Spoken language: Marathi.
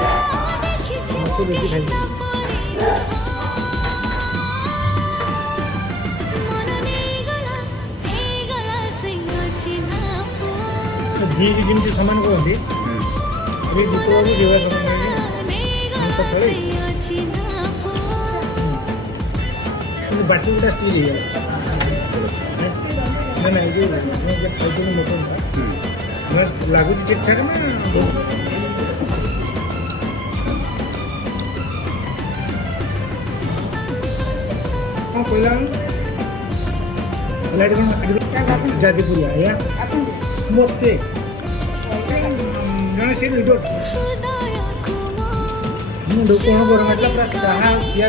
मस्त बेटी खाली घी की जिमची सामान को होती अभी दीपावली जेव्हा सामान बाटली कुठे असली नाही लागू ठीक ठाक ना पहिला जातीपुरी आहे या मोठे गणेश डोकं बरं म्हटलं 10 या